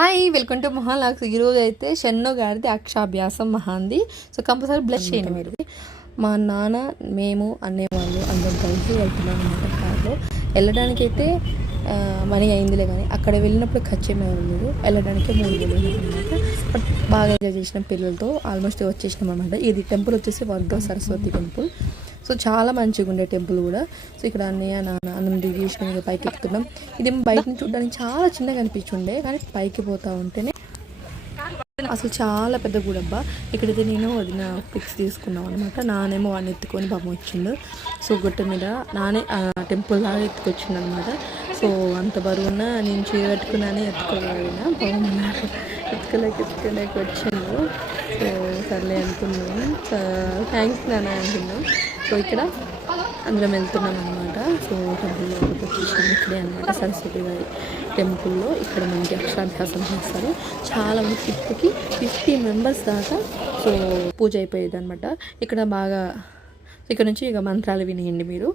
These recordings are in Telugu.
హాయ్ వెల్కమ్ టు మహాన్ లాక్స్ ఈరోజు అయితే షన్నో గారిది అక్షాభ్యాసం మహాంది. సో కంపల్సరీ బ్లెస్ చేయండి మీరు. మా నాన్న మేము అనేవాళ్ళు అందరం కలిసి వెళ్తున్నాం అనమాట కార్లో. వెళ్ళడానికి అయితే మనీ అయిందిలే కానీ అక్కడ వెళ్ళినప్పుడు ఖర్చేమే లేదు వెళ్ళడానికి మూడు వేలు అనమాట బట్ బాగా ఎంజాయ్ చేసిన పిల్లలతో. ఆల్మోస్ట్ వచ్చేసినాం అనమాట ఇది టెంపుల్ వచ్చేసి వర్గ సరస్వతి టెంపుల్ సో చాలా మంచిగా ఉండే టెంపుల్ కూడా. సో ఇక్కడ అన్నయ్య నాన్న అన్నం దిగి పైకి ఎక్కుతున్నాం. ఇది బయట చూడడానికి చాలా చిన్నగా అనిపించుండే కానీ పైకి పోతా ఉంటేనే అసలు చాలా పెద్ద గుడబ్బ. ఇక్కడైతే నేను వదిన పిక్స్ తీసుకున్నాం అనమాట నానేమో వాడిని ఎత్తుకొని పాపం వచ్చిండు సో గుట్ట మీద నానే టెంపుల్ లాగా ఎత్తుకొచ్చిండు అనమాట సో అంత బరువున్న నేను చేయబట్టుకున్నానే ఎత్తుకోగలిగిన పాపం ఎత్తుకోలేక ఎత్తుకోలేక వచ్చిండు. సో సర్లే అనుకున్నాను థ్యాంక్స్ నాన్న అనుకున్నాం సో ఇక్కడ అందరం వెళ్తున్నాం అనమాట సో టెంపుల్లో వచ్చేసాం ఇక్కడే అనమాట సరస్వతి గారి టెంపుల్లో ఇక్కడ మనకి అక్షరాభ్యాసం చేస్తారు. చాలా మంది ఇప్పటికి ఫిఫ్టీ మెంబర్స్ దాకా సో పూజ అయిపోయేది అనమాట ఇక్కడ బాగా ఇక్కడ నుంచి ఇక మంత్రాలు వినేయండి మీరు.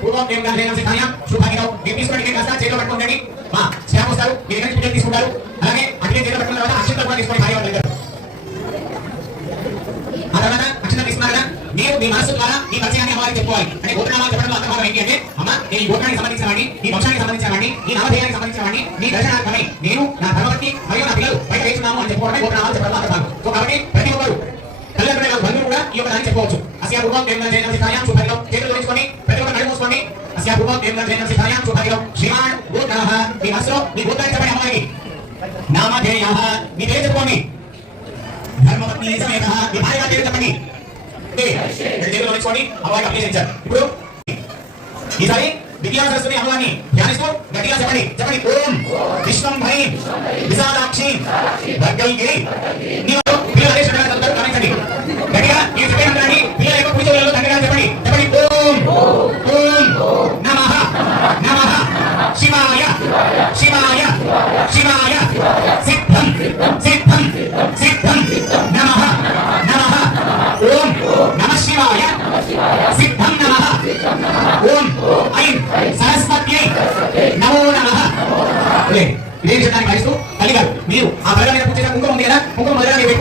పూర్వం సిద్ధాయం మీరు చేతిలో పట్టుకోండి మా మీరు ఎక్కడి నుంచి పూజలు తీసుకుంటారు? అలాగే అట్లే చేతిలో పట్టుకున్న తర్వాత అక్షంతలు కూడా తీసుకొని భార్య వాళ్ళు ఆ తర్వాత అక్షంతలు తీసుకున్నారు మీరు మీ మనసు ద్వారా మీ పరిచయాన్ని అమ్మవారికి చెప్పుకోవాలి అంటే గోత్రనామాలు చెప్పడంలో అంతర్భాగం ఏంటి అంటే అమ్మ నేను ఈ గోత్రానికి సంబంధించిన ఈ వంశానికి సంబంధించిన ఈ నామధేయానికి సంబంధించిన వాడిని దర్శనార్థమై నేను నా ధర్మవతి మరియు నా పిల్లలు బయట వేస్తున్నాము అని చెప్పుకోవడమే గోత్రనామాలు చెప్పడంలో అంతర్భాగం సో కాబట్టి ప్రతి ఒక్కరు తల్లిదండ్రులే కాదు బంధువులు కూడా ఈ యొక్క దాన్ని చెప్పుకోవచ్చు అస్యా పూర్వం దేవుని జయనం సిద్ధాయం శుభాగిలో చేతులు జోడించుకొని ప్రతి ఒక్కరు నడుము మూసుకోండి అస్యా పూర్వం జయనం సిద్ధాయం శుభాగిలో శ్రీమాన్ గోత్రః మీ మనసులో మీ గోత్రాన్ని చెప్పండి అమ్మవారికి నామధేయః మీ పేరు చెప్పుకోండి ధర్మపత్ని సమేత మీ భార్య పేరు చెప్పండి చేతులు జోడించుకోండి అమ్మవారికి అభిషేకించారు ఇప్పుడు ఈసారి విద్యా సరస్వతి అమ్మవారిని ధ్యానిస్తూ గట్టిగా చెప్పండి చెప్పండి ఓం విశ్వం భై విశాలాక్షి గట్టిగా ఈ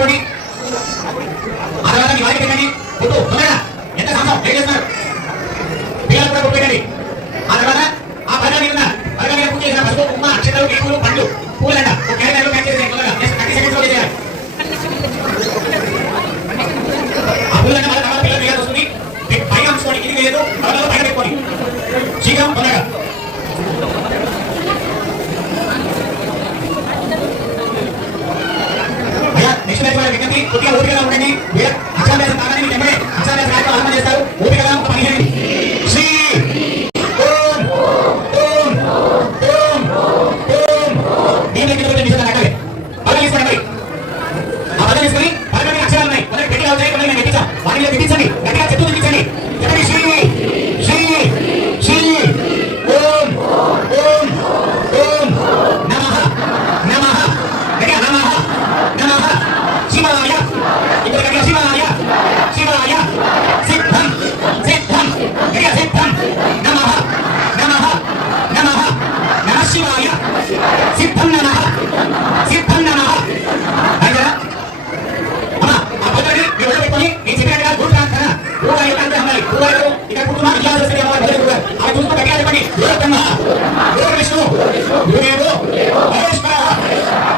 పెట్టండి మీరు వారికి పెట్టండి. వద్దు ఎంత సంవత్సరం ఏం చేస్తున్నారు? పిల్లలు కూడా పెట్టండి. ఆ తర్వాత కొద్దిగా ఓపికగా ఉండండి గారు ఇక్కడ కూర్చున్న విద్యాసరస్వతి అమ్మవారి మొదటి గురువు గారు. ఆమె చూస్తూ గట్టిగా చెప్పండి, గురు బ్రహ్మ, గురు విష్ణు, గురుదేవో, మహేశ్వర,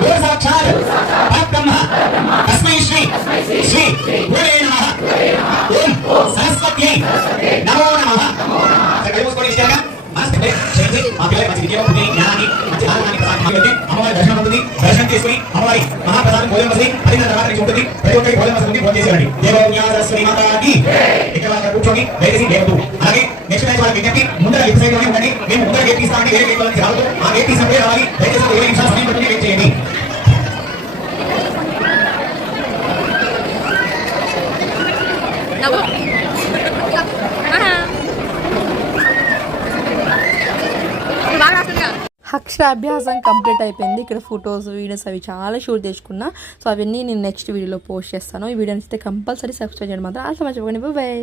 గురు సాక్షాత్, పరబ్రహ్మ, తస్మై శ్రీ, శ్రీ గురువే దర్శనం చేసుకుని అమ్మవారి మహాప్రసాదం భోజన వసతి పదిన్నర తర్వాత ఉంటుంది. ప్రతి ఒక్కరికి భోజన వసతి భోజనం చేసేయండి. దేవజ్ఞా మాతాకి ఇక్కడ అక్కడ కూర్చొని దయచేసి లేవద్దు. అలాగే నెక్స్ట్ టైం వాళ్ళకి విజ్ఞప్తి ముందర లిఫ్ట్ సైడ్లోనే ఉండండి. మేము ముందర గేట్ తీస్తామని వేరే గేట్ వాళ్ళకి రావద్దు. ఆ గేట్ తీసినప్పుడే రావాలి. దయచేసి ఒక ఇరవై నిమిషాలు సమయం పట్టుకుని వెయిట్ చేయండి. నవ్వు అభ్యాసం కంప్లీట్ అయిపోయింది. ఇక్కడ ఫొటోస్ వీడియోస్ అవి చాలా షూట్ చేసుకున్నా. సో అవన్నీ నేను నెక్స్ట్ వీడియోలో పోస్ట్ చేస్తాను. ఈ వీడియో నచ్చితే కంపల్సరీ సబ్స్క్రైబ్ చేయడం మాత్రం. అసలు మర్చిపోకండి బాయ్